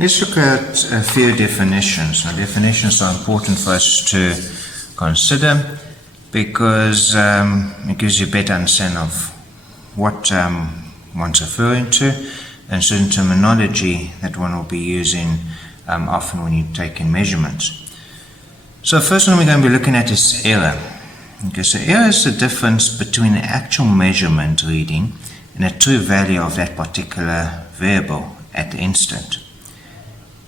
Let's look at a few definitions. Now, definitions are important for us to consider because it gives you a better understanding of what one's referring to and certain terminology that one will be using often when you're taking measurements. So the first one we're going to be looking at is error. Okay, so error is the difference between the actual measurement reading and the true value of that particular variable at the instant.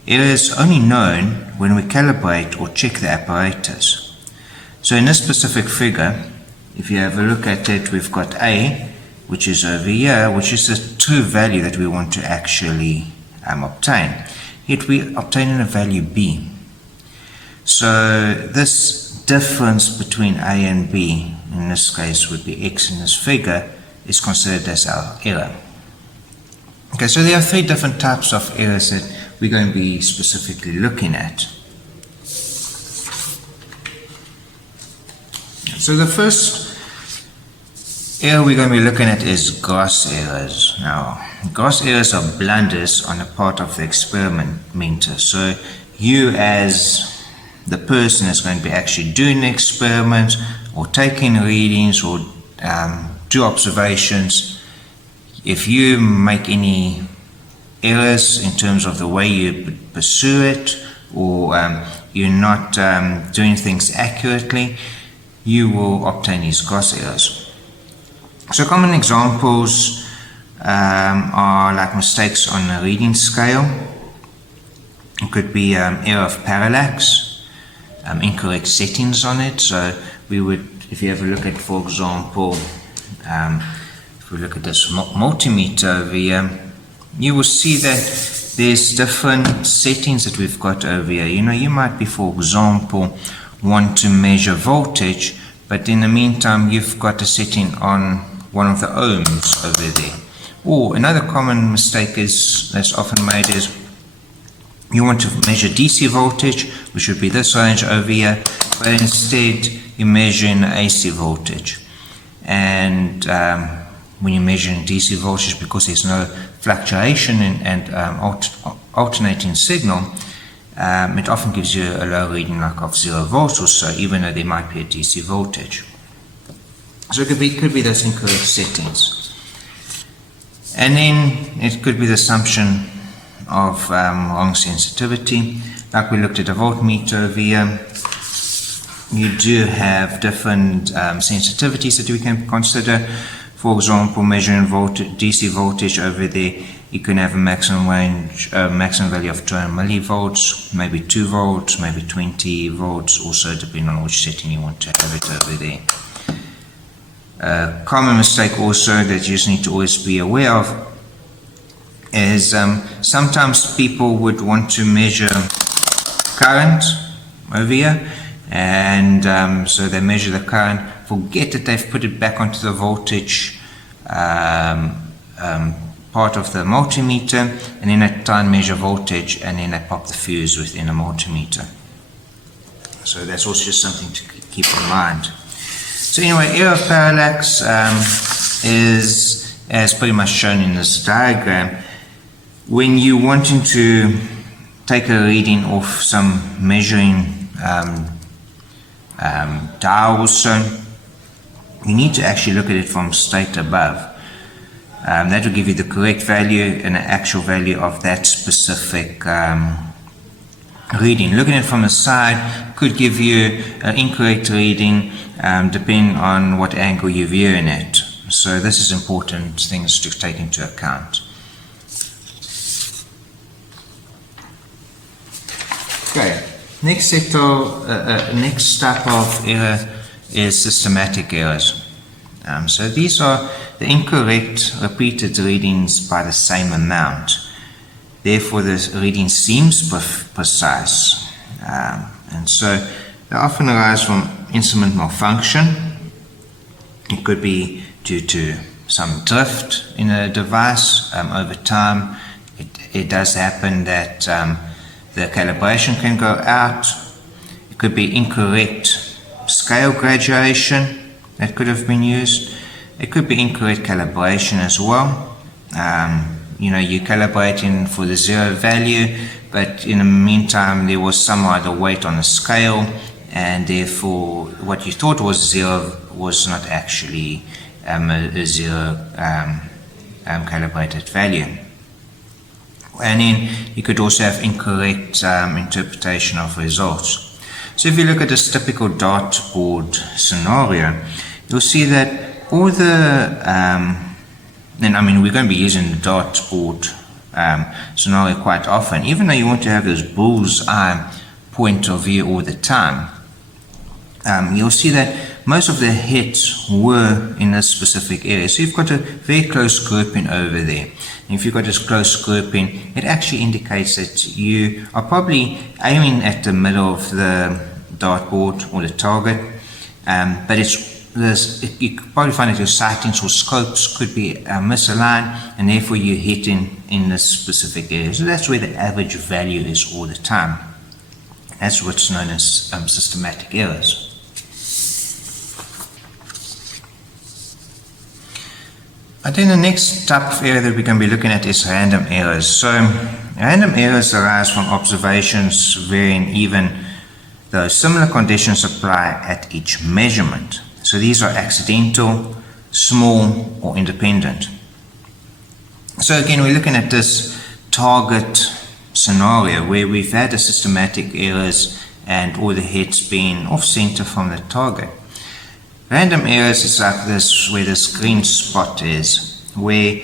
Error is only known when we calibrate or check the apparatus. So in this specific figure, if you have a look at it, we've got A, which is over here, which is the true value that we want to actually obtain. Yet we're obtaining a value B. So this difference between A and B, in this case would be X in this figure, is considered as our error. Okay, so there are three different types of errors that we're going to be specifically looking at. So the first error we're going to be looking at is gross errors. Now, gross errors are blunders on the part of the experimenter. So you as the person that's going to be actually doing the experiment or taking readings or do observations, if you make any errors in terms of the way you pursue it, or you're not doing things accurately, you will obtain these gross errors. So common examples are like mistakes on the reading scale. It could be error of parallax, incorrect settings on it. So we would, if you have a look at, for example, if we look at this multimeter over here, you will see that there's different settings that we've got over here. You know, you might be, for example, want to measure voltage, but in the meantime you've got a setting on one of the ohms over there. Or another common mistake that's often made is you want to measure DC voltage, which would be this range over here, but instead you're measuring AC voltage. And when you're measuring DC voltage, because there's no fluctuation and alternating signal, it often gives you a low reading like of 0 volts or so, even though there might be a DC voltage. So it could be those incorrect settings. And then it could be the assumption of wrong sensitivity. Like we looked at a voltmeter over here, you do have different sensitivities that we can consider. For example, measuring DC voltage over there, you can have a maximum range, maximum value of 200 millivolts, maybe 2 volts, maybe 20 volts, also depending on which setting you want to have it over there. A common mistake also that you just need to always be aware of is sometimes people would want to measure current over here, and so they measure the current, forget that they've put it back onto the voltage part of the multimeter, and then they try and measure voltage, and then they pop the fuse within a multimeter. So that's also just something to keep in mind. So anyway, error of parallax is, as pretty much shown in this diagram, when you're wanting to take a reading off some measuring dial or so, you need to actually look at it from straight above. That will give you the correct value and the actual value of that specific reading. Looking at it from the side could give you an incorrect reading depending on what angle you're viewing it. So this is important things to take into account. Okay, next type of error is systematic errors. So these are the incorrect repeated readings by the same amount. Therefore, the reading seems precise. And so they often arise from instrument malfunction. It could be due to some drift in a device over time. It does happen that the calibration can go out. It could be incorrect scale graduation that could have been used. It could be incorrect calibration as well. you're calibrating for the zero value, but in the meantime there was some other weight on the scale, and therefore what you thought was zero was not actually a zero calibrated value. And then you could also have incorrect interpretation of results. So if you look at this typical dartboard scenario, you'll see that all the we're going to be using the dartboard scenario quite often, even though you want to have this bullseye point of view all the time. You'll see that most of the hits were in this specific area. So you've got a very close grouping over there. And if you've got this close grouping, it actually indicates that you are probably aiming at the middle of the dartboard or the target, but you could probably find that your sightings or scopes could be misaligned, and therefore you're hitting in this specific area. So that's where the average value is all the time. That's what's known as systematic errors. I think the next type of error that we're going to be looking at is random errors. So random errors arise from observations wherein even though similar conditions apply at each measurement. So these are accidental, small, or independent. So again, we're looking at this target scenario where we've had the systematic errors and all the hits being off center from the target. Random errors is like this, where this green spot is, where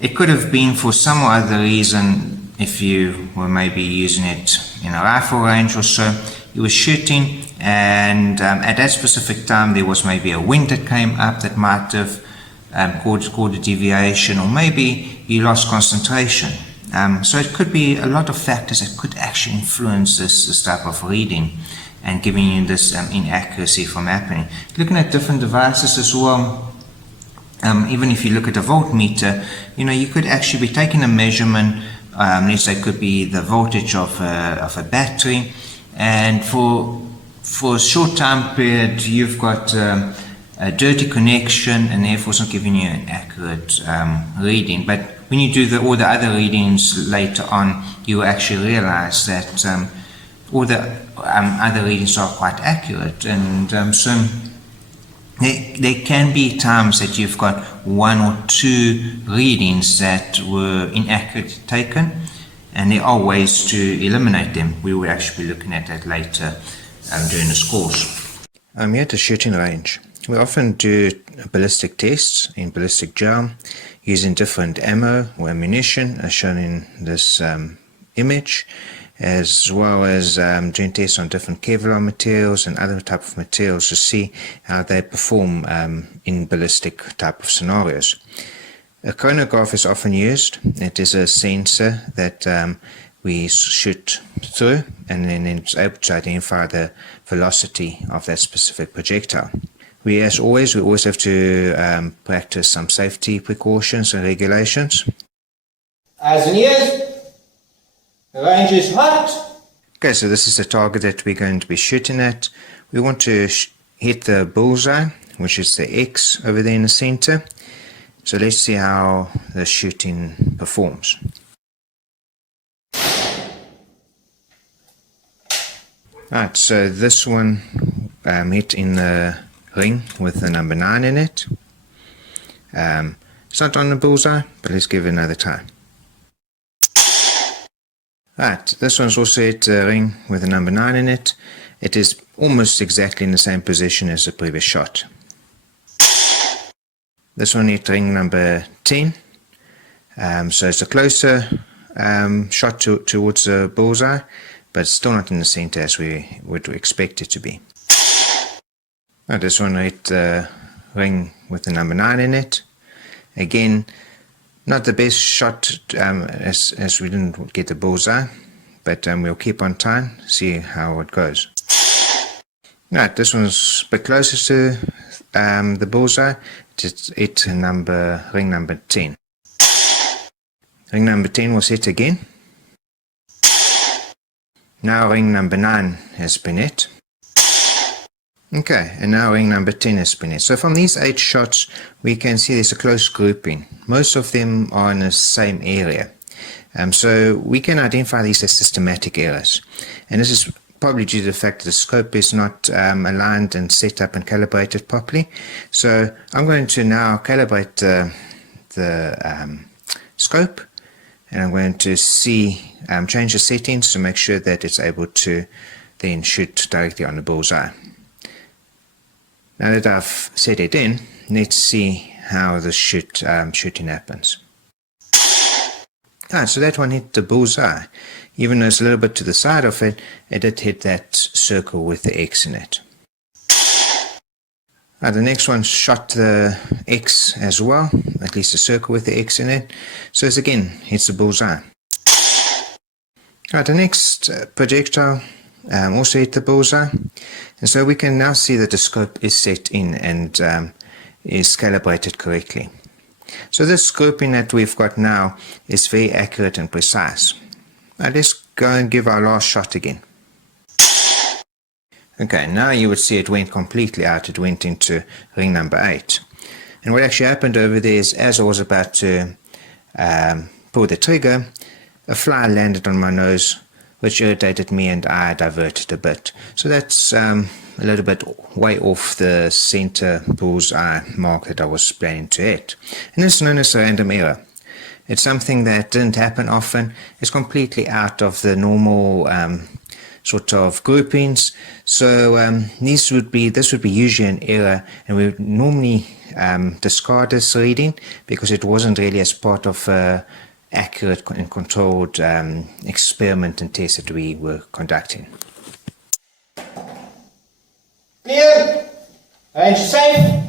it could have been for some other reason. If you were maybe using it in a rifle range or so, you were shooting, and at that specific time there was maybe a wind that came up that might have caused a deviation, or maybe you lost concentration. So it could be a lot of factors that could actually influence this type of reading and giving you this inaccuracy from happening. Looking at different devices as well, even if you look at a voltmeter, you could actually be taking a measurement, let's say it could be the voltage of a battery, and for a short time period you've got a dirty connection, and therefore it's not giving you an accurate reading. But when you do all the other readings later on, you will actually realize that all the other readings are quite accurate, and so there can be times that you've got one or two readings that were inaccurately taken, and there are ways to eliminate them. We will actually be looking at that later during this course. Here at the shooting range, we often do ballistic tests in ballistic gel using different ammo or ammunition as shown in this image, as well as doing tests on different Kevlar materials and other type of materials to see how they perform in ballistic type of scenarios. A chronograph is often used. It is a sensor that we shoot through, and then it's able to identify the velocity of that specific projectile. As always, we always have to practice some safety precautions and regulations. Eyes and ears. The range is hot. Okay, so this is the target that we're going to be shooting at. We want to hit the bullseye, which is the X over there in the center. So let's see how the shooting performs. Right, so this one hit in the ring with the number 9 in it. It's not on the bullseye, but let's give it another try. Right, this one's also hit the ring with the number 9 in it. It is almost exactly in the same position as the previous shot. This one hit ring number 10. So it's a closer shot towards the bullseye, but still not in the center as we would expect it to be. Right, this one hit the ring with the number 9 in it. Again, not the best shot as we didn't get the bullseye, but we'll keep on trying, see how it goes. Right, this one's a bit closer to the bullseye. It's hit ring number 10. Ring number 10 was hit again. Now ring number 9 has been hit. Okay, and now ring number 10 has been hit. So from these 8 shots, we can see there's a close grouping. Most of them are in the same area. So we can identify these as systematic errors. And this is probably due to the fact that the scope is not aligned and set up and calibrated properly. So I'm going to now calibrate the scope, and I'm going to change the settings to make sure that it's able to then shoot directly on the bullseye. Now that I've set it in, let's see how the shooting happens. So that one hit the bullseye. Even though it's a little bit to the side of it, it did hit that circle with the X in it. The next one shot the X as well, at least a circle with the X in it. So it's again hits the bullseye. The next projectile also hit the bullseye. And so we can now see that the scope is set in and is calibrated correctly. So this grouping that we've got now is very accurate and precise. Now let's go and give our last shot again. Okay, now you would see it went completely out. It went into ring number 8. And what actually happened over there is, as I was about to pull the trigger, a fly landed on my nose, which irritated me, and I diverted a bit. So that's a little bit way off the center bullseye mark that I was planning to hit. And this is known as a random error. It's something that didn't happen often. It's completely out of the normal sort of groupings. So this would be usually an error, and we would normally discard this reading because it wasn't really as part of a accurate and controlled experiment and test that we were conducting. Clear. Range safe.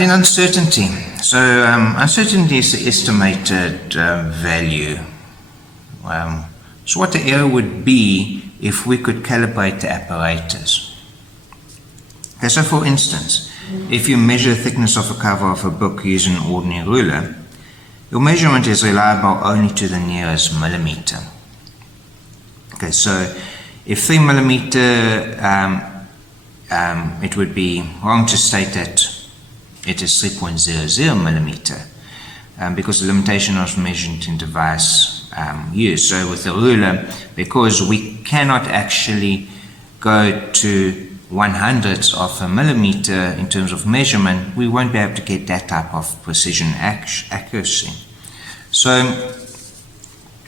In uncertainty. So uncertainty is the estimated value. So what the error would be if we could calibrate the apparatus. Okay, so for instance, if you measure the thickness of a cover of a book using an ordinary ruler, your measurement is reliable only to the nearest millimeter. Okay, so if 3 millimeter, it would be wrong to state that it is 3.00 millimeter because the limitation of measuring device used. So with the ruler, because we cannot actually go to 1/100th of a millimeter in terms of measurement, we won't be able to get that type of precision accuracy. So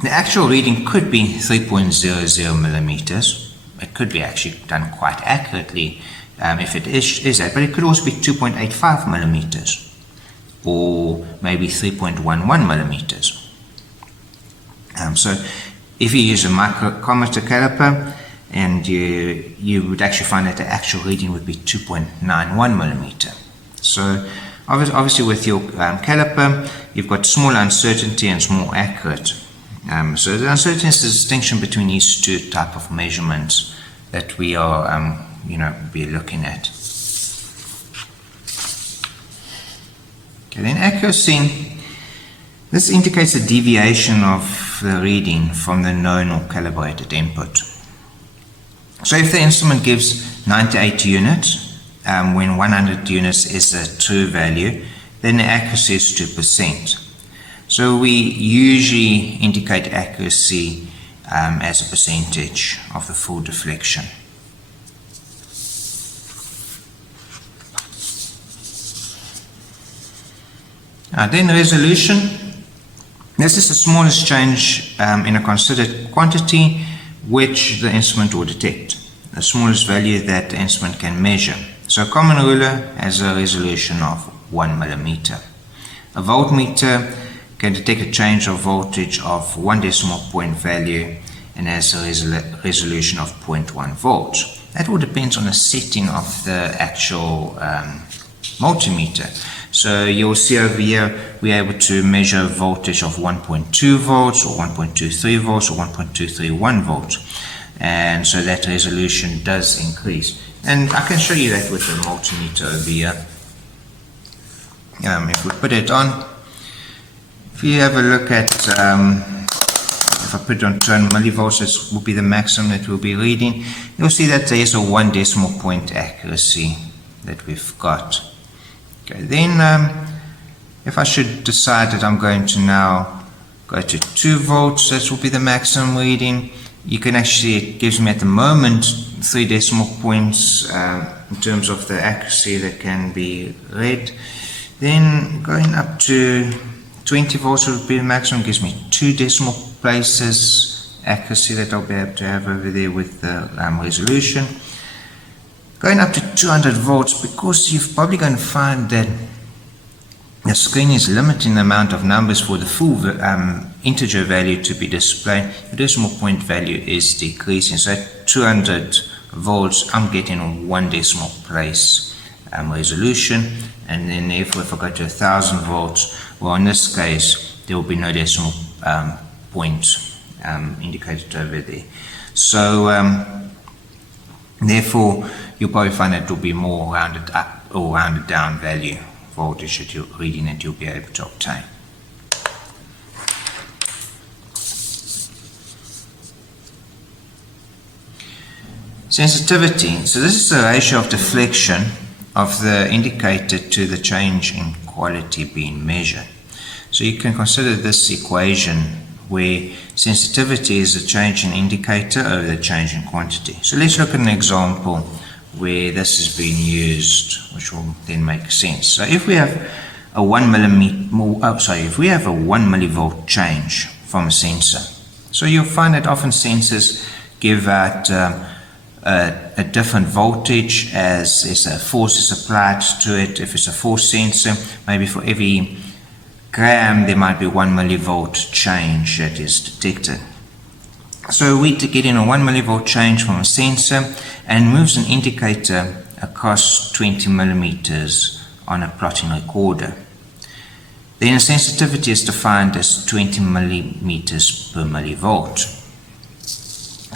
the actual reading could be 3.00 millimeters. It could be actually done quite accurately if it is that, but it could also be 2.85 millimeters or maybe 3.11 millimeters. So if you use a micrometer caliper, and you would actually find that the actual reading would be 2.91 millimeter. So obviously with your caliper, you've got small uncertainty and it's more accurate. So the uncertainty is the distinction between these two type of measurements that we are be looking at. Okay, then accuracy. This indicates a deviation of the reading from the known or calibrated input. So if the instrument gives 98 units, when 100 units is the true value, then the accuracy is 2%. So we usually indicate accuracy as a percentage of the full deflection. Then resolution. This is the smallest change in a considered quantity which the instrument will detect, the smallest value that the instrument can measure. So a common ruler has a resolution of 1 millimeter. A voltmeter can detect a change of voltage of 1 decimal point value and has a resolution of 0.1 volts. That all depends on the setting of the actual multimeter. So you'll see over here we're able to measure voltage of 1.2 volts or 1.23 volts or 1.231 volts, and so that resolution does increase, and I can show you that with the multimeter over here. If we put it on, if you have a look at the if I put it on 200 millivolts, this will be the maximum that we'll be reading. You'll see that there's a 1 decimal point accuracy that we've got. Okay, then if I should decide that I'm going to now go to 2 volts, that will be the maximum reading. You can actually, it gives me at the moment 3 decimal points in terms of the accuracy that can be read. Then going up to 20 volts would be the maximum, gives me 2 decimal places accuracy that I'll be able to have over there with the resolution. Going up to 200 volts, because you're probably going to find that the screen is limiting the amount of numbers for the full integer value to be displayed. The decimal point value is decreasing. So at 200 volts, I'm getting 1 decimal place resolution. And then therefore, if I go to 1000 volts, well, in this case, there will be no decimal point indicated over there. So therefore, you'll probably find that it will be more rounded up or rounded down value voltage that you're reading that you'll be able to obtain. Sensitivity. So this is the ratio of deflection of the indicator to the change in quality being measured. So you can consider this equation where sensitivity is the change in indicator over the change in quantity. So let's look at an example where this is being used, which will then make sense. So if we have a 1 millivolt change from a sensor, so you'll find that often sensors give out a different voltage as a force is applied to it. If it's a force sensor, maybe for every gram there might be 1 millivolt change that is detected. So we're getting a 1 millivolt change from a sensor and moves an indicator across 20 millimeters on a plotting recorder. Then the sensitivity is defined as 20 millimeters per millivolt.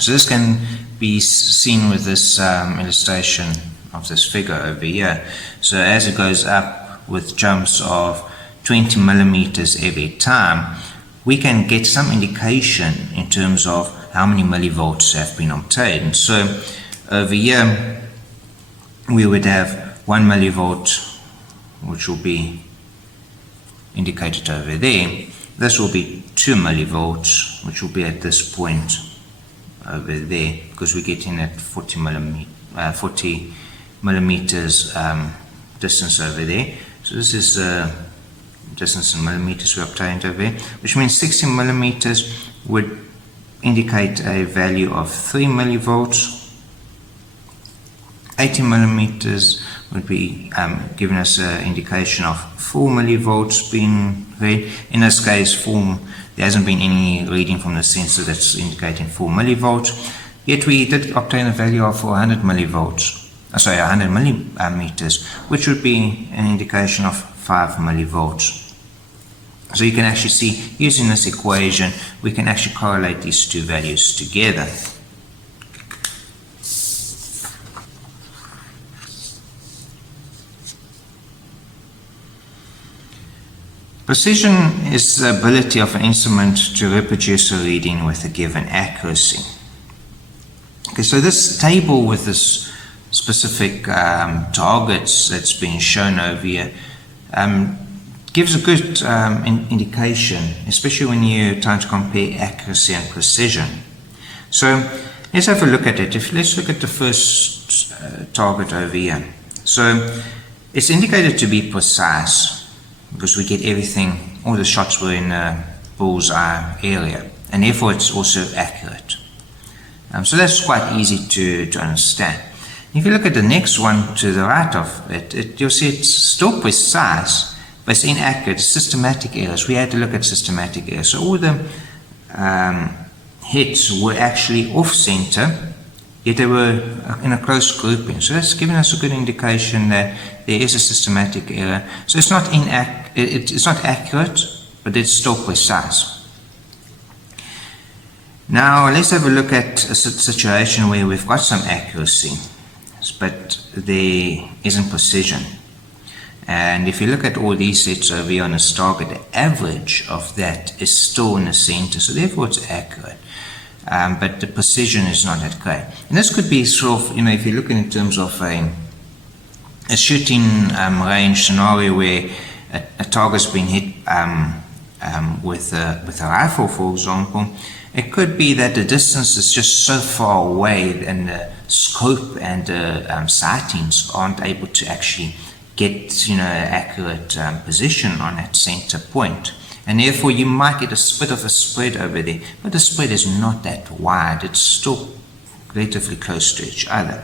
So this can be seen with this illustration of this figure over here. So as it goes up with jumps of 20 millimeters every time, we can get some indication in terms of how many millivolts have been obtained. So over here we would have 1 millivolt, which will be indicated over there. This will be 2 millivolts, which will be at this point over there, because we're getting at 40 millimeters distance over there. So this is the distance in millimeters we obtained over there, which means 60 millimeters would indicate a value of 3 millivolts. 80 millimeters would be giving us an indication of 4 millivolts being read. In this case, there hasn't been any reading from the sensor that's indicating 4 millivolts, yet we did obtain a value of 100 millivolts, 100 millimeters, which would be an indication of 5 millivolts. So you can actually see, using this equation, we can actually correlate these two values together. Precision is the ability of an instrument to reproduce a reading with a given accuracy. Okay, so this table with this specific targets that's being shown over here gives a good indication, especially when you're trying to compare accuracy and precision. So let's have a look at it. Let's look at the first target over here. So it's indicated to be precise, because we get everything, all the shots were in a bullseye area, and therefore it's also accurate. So that's quite easy to understand. If you look at the next one to the right of it, you'll see it's still precise, but it's inaccurate. It's systematic errors. We had to look at systematic errors. So all the hits were actually off-center, yet they were in a close grouping. So that's giving us a good indication that there is a systematic error. So it's not it's not accurate, but it's still precise. Now let's have a look at a situation where we've got some accuracy, but there isn't precision. And if you look at all these sets over here on a target, the average of that is still in the center, so therefore it's accurate. But the precision is not that great. And this could be sort of, if you're looking in terms of a shooting range scenario where a target's been hit with a rifle, for example, it could be that the distance is just so far away and the scope and the sightings aren't able to actually get accurate position on that center point. And therefore you might get a bit of a spread over there, but the spread is not that wide. It's still relatively close to each other.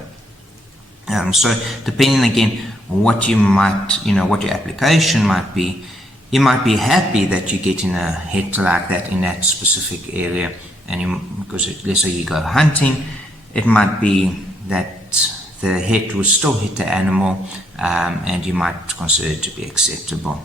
So depending again what you might, what your application might be, you might be happy that you're getting a hit like that in that specific area, and because let's say you go hunting, it might be that the hit will still hit the animal, and you might consider it to be acceptable.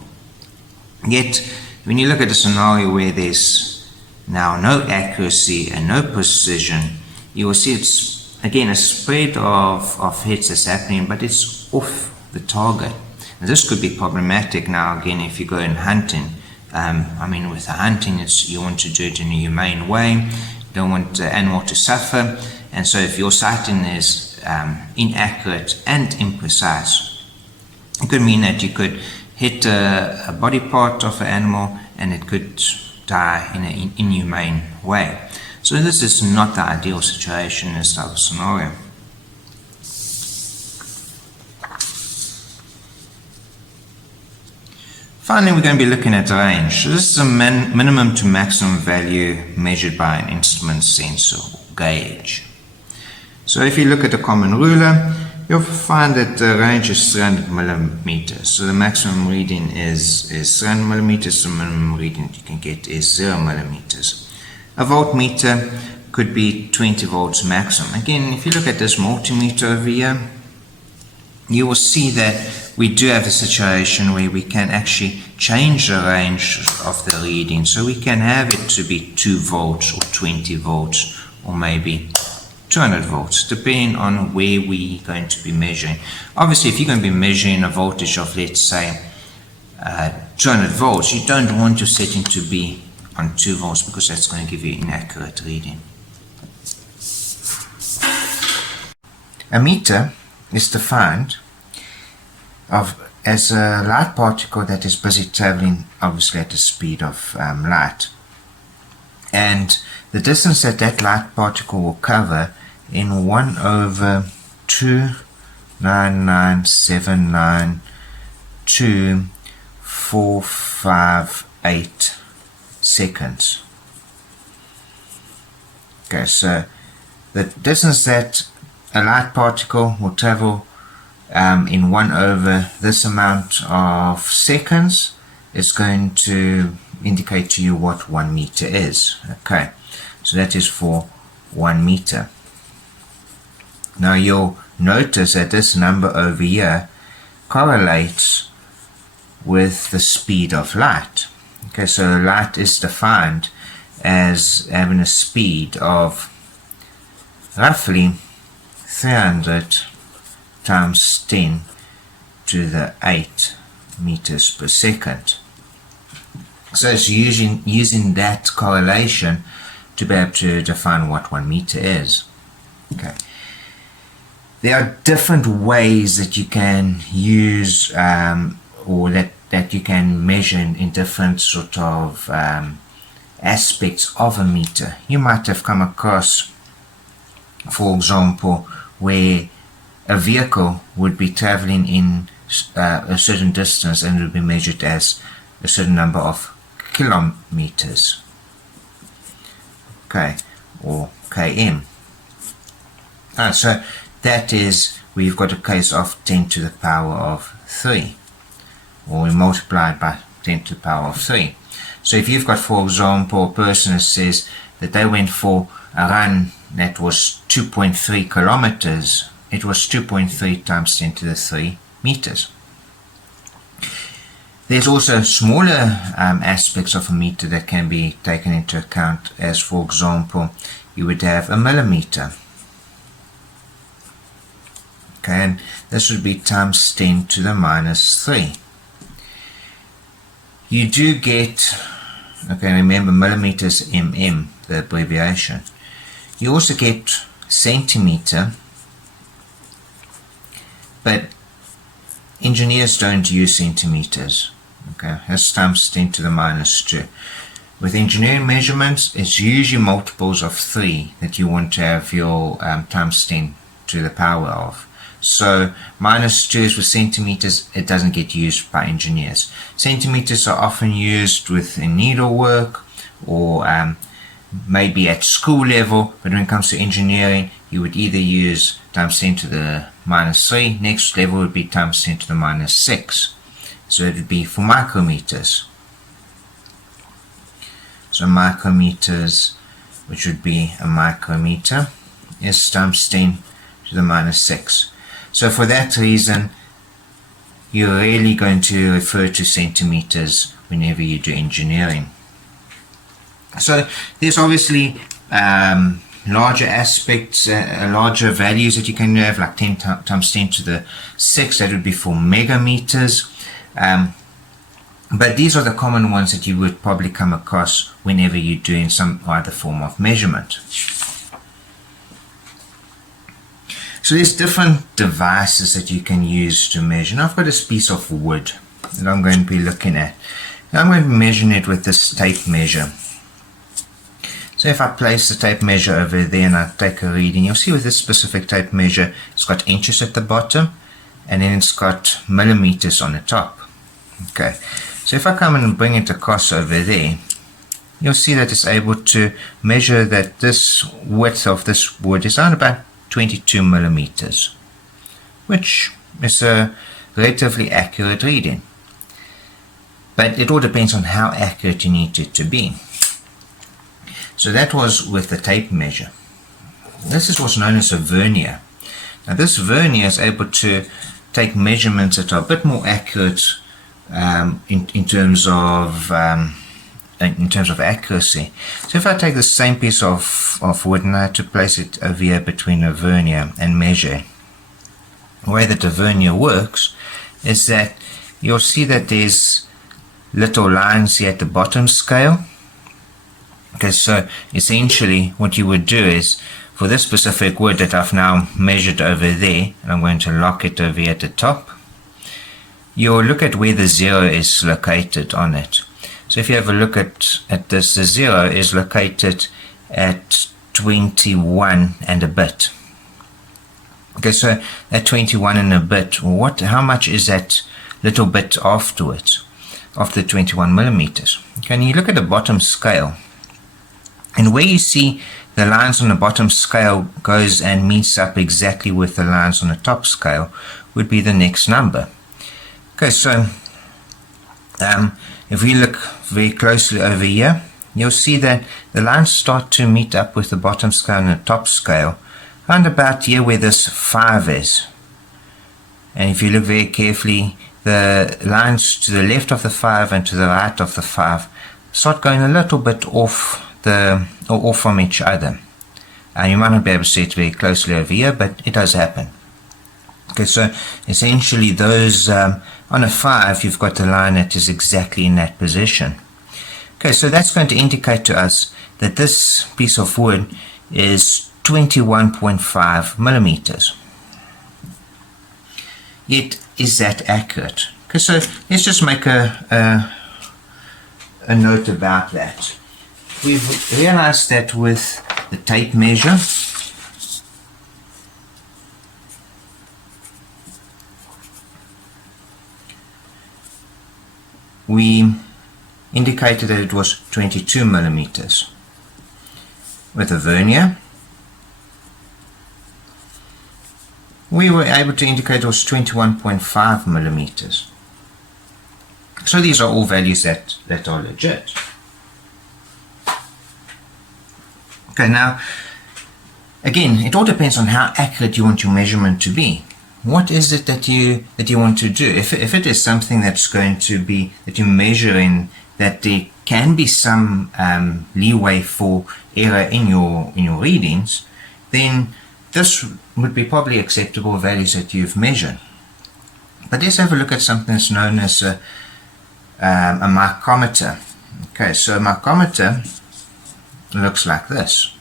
Yet, when you look at a scenario where there's now no accuracy and no precision, you will see it's again a spread of hits that's happening, but it's off the target. And this could be problematic now again if you go in hunting. With the hunting, you want to do it in a humane way. You don't want the animal to suffer. And so if your sighting is inaccurate and imprecise, it could mean that you could hit a body part of an animal and it could die in an inhumane way. So this is not the ideal situation in this type of scenario. Finally, we're going to be looking at range. So this is a minimum to maximum value measured by an instrument sensor or gauge. So if you look at a common ruler, you'll find that the range is 300 millimeters. So the maximum reading is 300 millimeters, the minimum reading you can get is 0 millimeters. A voltmeter could be 20 volts maximum. Again, if you look at this multimeter over here, you will see that we do have a situation where we can actually change the range of the reading. So we can have it to be 2 volts or 20 volts or maybe 200 volts, depending on where we're going to be measuring. Obviously, if you're going to be measuring a voltage of, let's say, 200 volts, you don't want your setting to be on 2 volts because that's going to give you inaccurate reading. A meter is defined as a light particle that is busy traveling, obviously at the speed of light. And the distance that that light particle will cover in 1/299792458 seconds. Okay, so the distance that a light particle will travel in 1 over this amount of seconds is going to indicate to you what 1 meter is. Okay, so that is for 1 meter. Now you'll notice that this number over here correlates with the speed of light. Okay, so light is defined as having a speed of roughly 300 times 10 to the 8 meters per second. So it's using that correlation to be able to define what 1 meter is. Okay. There are different ways that you can use or that you can measure in different sort of aspects of a meter. You might have come across, for example, where a vehicle would be traveling in a certain distance and would be measured as a certain number of kilometers, okay, or km. So that is, we've got a case of 10 to the power of 3, or we multiply it by 10 to the power of 3. So if you've got, for example, a person that says that they went for a run that was 2.3 kilometers, it was 2.3 times 10 to the 3 meters. There's also smaller aspects of a meter that can be taken into account, as for example, you would have a millimeter. Okay, and this would be times 10 to the minus 3 you do get, okay, remember millimeters mm, the abbreviation. You also get centimeter, but engineers don't use centimeters. Okay, that's times 10 to the minus 2. With engineering measurements, it's usually multiples of 3 that you want to have your times 10 to the power of. So minus 2 is with centimeters, it doesn't get used by engineers. Centimeters are often used within needlework or maybe at school level, but when it comes to engineering, you would either use times 10 to the minus 3, next level would be times 10 to the minus 6. So it would be for micrometers. So micrometers, which would be a micrometer, is times 10 to the minus 6. So for that reason, you're really going to refer to centimeters whenever you do engineering. So there's obviously larger aspects, larger values that you can have, like 10 times 10 to the 6, that would be for megameters. But these are the common ones that you would probably come across whenever you're doing some other form of measurement. So there's different devices that you can use to measure. Now I've got this piece of wood that I'm going to be looking at. Now I'm going to be measuring it with this tape measure. So if I place the tape measure over there and I take a reading, you'll see with this specific tape measure, it's got inches at the bottom and then it's got millimeters on the top. Okay, so if I come in and bring it across over there, you'll see that it's able to measure that this width of this wood is around about 22 millimeters, which is a relatively accurate reading. But it all depends on how accurate you need it to be. So that was with the tape measure. This is what's known as a vernier. Now this vernier is able to take measurements that are a bit more accurate in terms of accuracy. So if I take the same piece of wood and I have to place it over here between a vernier and measure, the way that the vernier works is that you'll see that there's little lines here at the bottom scale. Okay, so essentially what you would do is, for this specific wood that I've now measured over there, and I'm going to lock it over here at the top, you'll look at where the 0 is located on it. So if you have a look at this, the 0 is located at 21 and a bit. Okay, so at 21 and a bit, how much is that little bit afterwards, after 21 millimeters? Okay, and you look at the bottom scale, and where you see the lines on the bottom scale goes and meets up exactly with the lines on the top scale would be the next number. Okay, so if we look very closely over here, you'll see that the lines start to meet up with the bottom scale and the top scale around about here where this 5 is. And if you look very carefully, the lines to the left of the 5 and to the right of the 5 start going a little bit off from each other. And you might not be able to see it very closely over here, but it does happen. Okay, so essentially those on a 5, you've got the line that is exactly in that position. Okay, so that's going to indicate to us that this piece of wood is 21.5 millimeters. Yet, is that accurate? Okay, so let's just make a note about that. We've realized that with the tape measure, we indicated that it was 22 millimeters. With a vernier, we were able to indicate it was 21.5 millimeters. So these are all values that are legit. Okay, now, again, it all depends on how accurate you want your measurement to be. What is it that you want to do? If it is something that's going to be, that you're measuring, that there can be some leeway for error in your readings, then this would be probably acceptable values that you've measured. But let's have a look at something that's known as a micrometer. Okay, so a micrometer looks like this.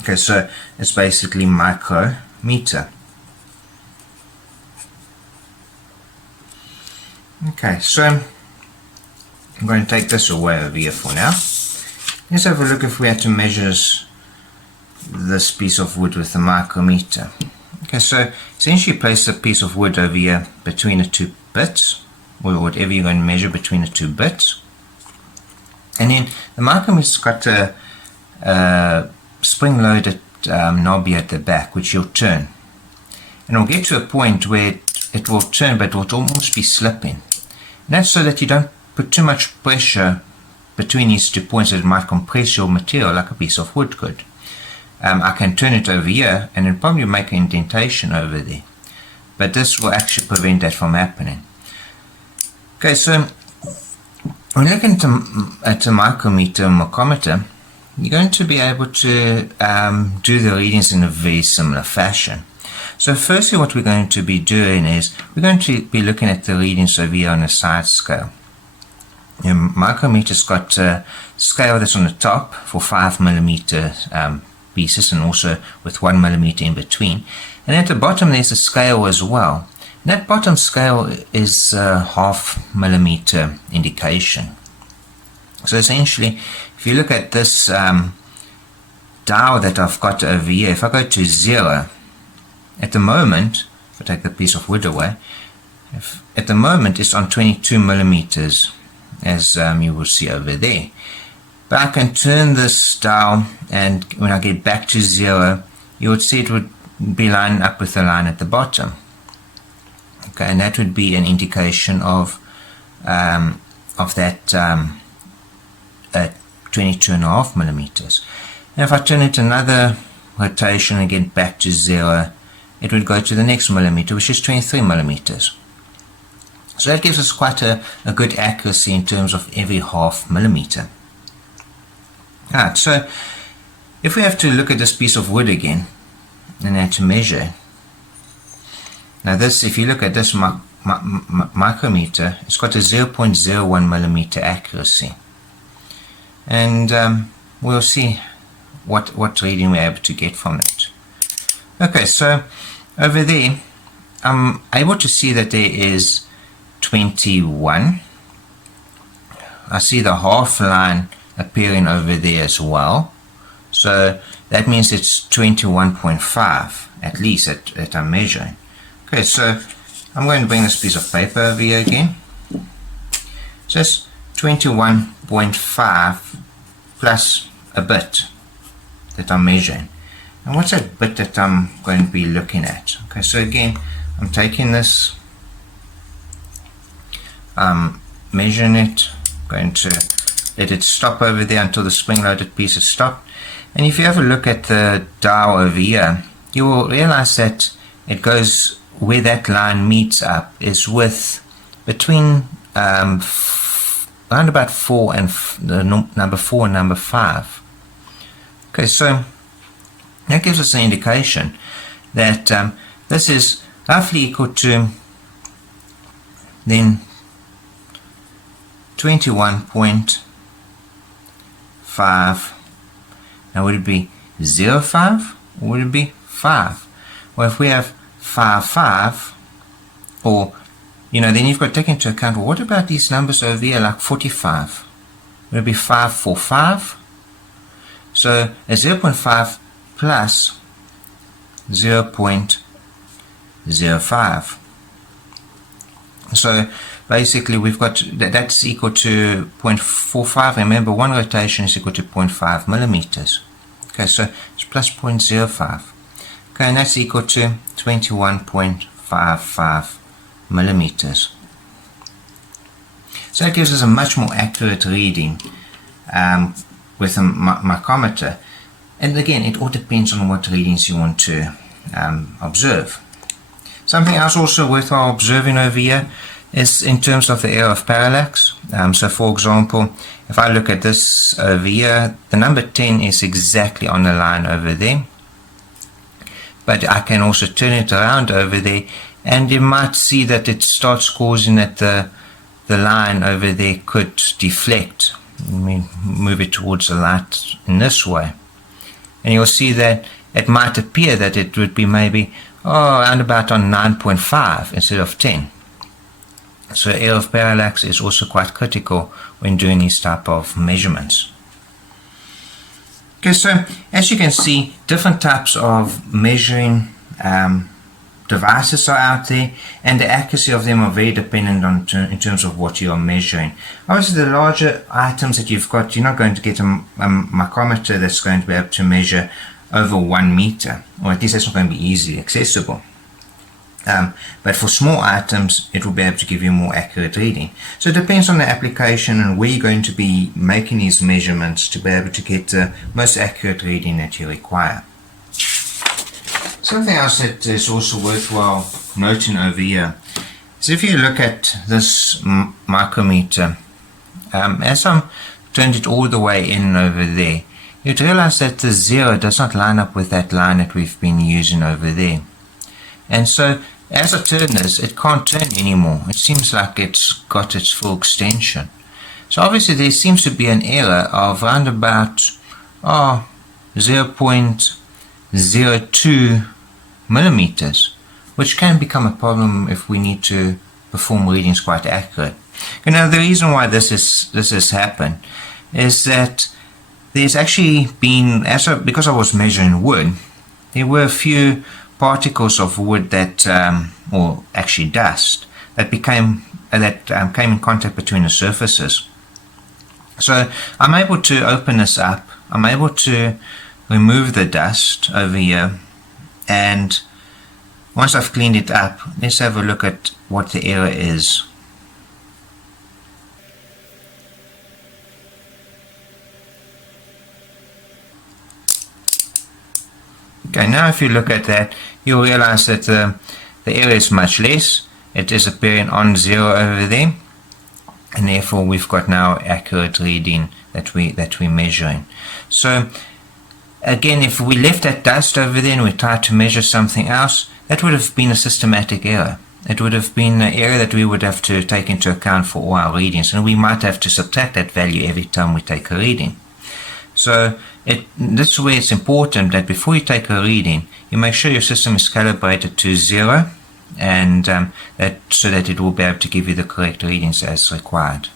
Okay, so it's basically micrometer. Okay, so I'm going to take this away over here for now. Let's have a look if we had to measure this piece of wood with the micrometer. Okay, so essentially place a piece of wood over here between the two bits, or whatever you're going to measure between the two bits. And then the micrometer's got a spring-loaded knob here at the back, which you'll turn. And it'll get to a point where it will turn, but it will almost be slipping. And that's so that you don't put too much pressure between these 2 points that it might compress your material like a piece of wood could. I can turn it over here and it'll probably make an indentation over there. But this will actually prevent that from happening. Okay, so when you're looking at a micrometer and micrometer, you're going to be able to do the readings in a very similar fashion. So firstly, what we're going to be doing is we're going to be looking at the readings over here on a side scale. Your micrometer's got a scale that's on the top for 5mm pieces, and also with 1mm in between. And at the bottom there's a scale as well. And that bottom scale is a 0.5mm indication. So essentially, if you look at this dial that I've got over here, if I go to 0, at the moment, if I take the piece of wood away, at the moment it's on 22mm, as you will see over there. But I can turn this dial, and when I get back to 0, you would see it would be lined up with the line at the bottom. Okay, and that would be an indication of that 22.5mm. And if I turn it another rotation and get back to 0, it would go to the next millimeter, which is 23mm. So that gives us quite a good accuracy in terms of every 0.5mm. Alright, so if we have to look at this piece of wood again and then to measure, now this, if you look at this micrometer, it's got a 0.01mm accuracy, and we'll see what reading we're able to get from it. Okay, so over there I'm able to see that there is 21. I see the half line appearing over there as well, so that means it's 21.5 at least that I'm measuring. Okay, so I'm going to bring this piece of paper over here again. So it's 21.5 plus a bit that I'm measuring. And what's that bit that I'm going to be looking at? Okay, so again, I'm taking this, measuring it, going to let it stop over there until the spring-loaded piece is stopped. And if you have a look at the dial over here, you will realize that it goes where that line meets up is with between around about 4 and number 4 and number 5. Okay, so that gives us an indication that this is roughly equal to then 21.5. Now would it be 0.5 or would it be 5? Well, if we have 5, or then you've got to take into account, well, what about these numbers over here like 45? Would it be 545? So a 0.5 plus 0.05. So basically we've got that's equal to 0.45. Remember, one rotation is equal to 0.5 millimeters. Okay, so it's plus 0.05. Okay, and that's equal to 21.55 millimeters. So that gives us a much more accurate reading with a micrometer. And again, it all depends on what readings you want to observe. Something else also worthwhile observing over here is in terms of the error of parallax. So for example, if I look at this over here, the number 10 is exactly on the line over there. But I can also turn it around over there, and you might see that it starts causing that the the line over there could deflect. Let me move it towards the light in this way. And you'll see that it might appear that it would be maybe around about on 9.5 instead of 10. So error of parallax is also quite critical when doing these type of measurements. Okay, so as you can see, different types of measuring devices are out there, and the accuracy of them are very dependent on in terms of what you are measuring. Obviously, the larger items that you've got, you're not going to get a micrometer that's going to be able to measure over 1 meter, or at least that's not going to be easily accessible. But for small items, it will be able to give you more accurate reading. So it depends on the application and where you're going to be making these measurements to be able to get the most accurate reading that you require. Something else that is also worthwhile noting over here is if you look at this micrometer, as I'm turned it all the way in over there, you'd realize that the 0 does not line up with that line that we've been using over there. And so as I turn this, it can't turn anymore. It seems like it's got its full extension. So obviously there seems to be an error of around about 0.02 millimeters, which can become a problem if we need to perform readings quite accurate. You know, the reason why this has happened is that there's actually been, because I was measuring wood, there were a few particles of wood that, or actually dust, that came in contact between the surfaces. So I'm able to open this up, I'm able to remove the dust over here, and once I've cleaned it up, let's have a look at what the error is. Okay, now if you look at that, you'll realize that the error is much less. It is appearing on 0 over there, and therefore we've got now accurate reading that we're measuring. So again, if we left that dust over there and we tried to measure something else, that would have been a systematic error. It would have been an error that we would have to take into account for all our readings, and we might have to subtract that value every time we take a reading. So this is where it's important that before you take a reading, you make sure your system is calibrated to 0, and so that it will be able to give you the correct readings as required.